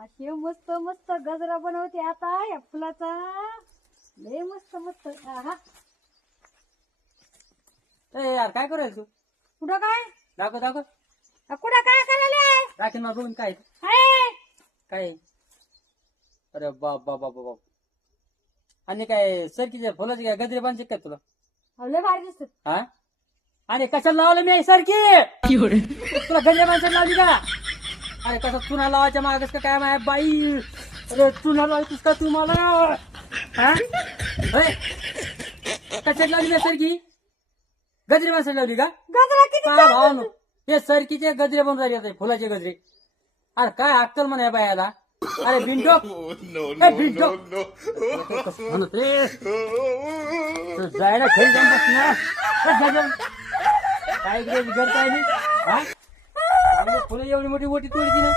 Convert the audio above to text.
असे मस्त मस्त गजरा बनवते आता या फुलाचा. लय मस्त मस्त. आहा. ए यार काय करूया तू? कुठं काय दाखव दाखव. कुठं काय करायला राखीन मग बघून काय आहे? काय. अरे बाप बाप बाप बाप. आणि काय सरकीच्या फुलाची काय गजरे बांधते काय तुला? लय भारी दिसत. हा आणि कशाला लावलं मी सरकी? तुला गजरे बांधायला लावली का? अरे कसं चुना लावायच्या मागच का काय माय बाई. अरे चुना लावतीस का तू मला? हा कशाला लावली मी सरकी? गजरे बांधायला लावली का? गजरा किती काय छान भावानो दिसतो. हे सरकीचे गजरे बनवून राहिले आता, फुलाचे गजरे. अरे काय अक्कल म्हणा या बायाला. अरे बिंडो बिंडो म्हणत रे जायला घरी जाऊन बसणार. काय बिघड काय नाही. हा फुलं एवढी मोठी मोठी तोडती ना.